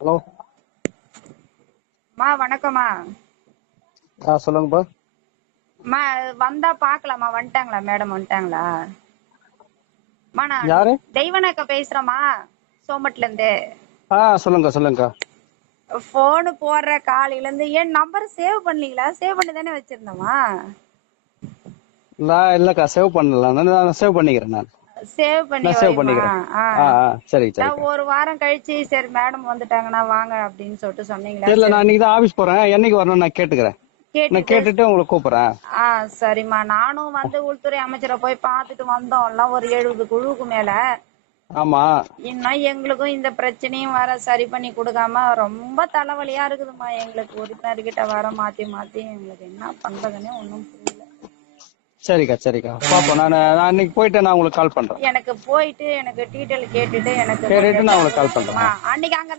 Hello. வணக்கம்மா. சொல்லுங்கப்பா. வந்தா பாக்கலாமா? வந்துட்டாங்களா மேடம்? வந்துட்டாங்களா? நான் யாரு? தெய்வனக்கா பேசுறேம்மா, சோமட்ல இருந்து. சொல்லுங்கக்கா. போன் போடுற காலையில இருந்து என் நம்பர் சேவ் பண்ணீங்களா? சேவ் பண்ணி தானே வச்சிருந்தோமா? இல்லக்கா, சேவ் பண்ணல. நான் சேவ் பண்ணிக்கிறேன். சேவ் பண்ணி நான் சேவ் வைமா. பண்ணிக்கிறேன். சரிக்கா. ஒரு வாரம் கழிச்சு சரி மேடம் வந்துட்டாங்கன்னா வாங்க அப்படின்னு சொல்லிட்டு சொன்னீங்களா? இல்ல, நான் சரி இன்னைக்கு தான் ஆபீஸ் போறேன். என்னைக்கு வரணும் நான் கேட்டுக்கிறேன். நான் கேட்டுட்டு கேட்டுட்டு உங்களுக்கு கூப்பிடுறேன். சரிம்மா. நானும் வந்து உள்துறை அமைச்சரை போய் பார்த்துட்டு வந்தோம். எல்லாம் ஒரு 70 குழுவுக்கு மேல. ஆமா. இன்னும் எங்களுக்கும் இந்த பிரச்சனையும் வர சரி பண்ணி கொடுக்காம ரொம்ப தலைவலியா இருக்குதுமா. எங்களுக்கு உறுப்பினர்கிட்ட வர மாத்தி மாத்தி எங்களுக்கு என்ன பண்றதுன்னே ஒன்றும் புரியல. சரிக்கா. பாப்போம். நான் இன்னைக்கு போயிட்டு நான் உங்களுக்கு கால் பண்றேன். எனக்கு போயிட்டு எனக்கு டீட்டெயில் கேட்டுட்டு எனக்கு நான் உங்களுக்கு கால் பண்றேன். அன்னைக்கு அங்க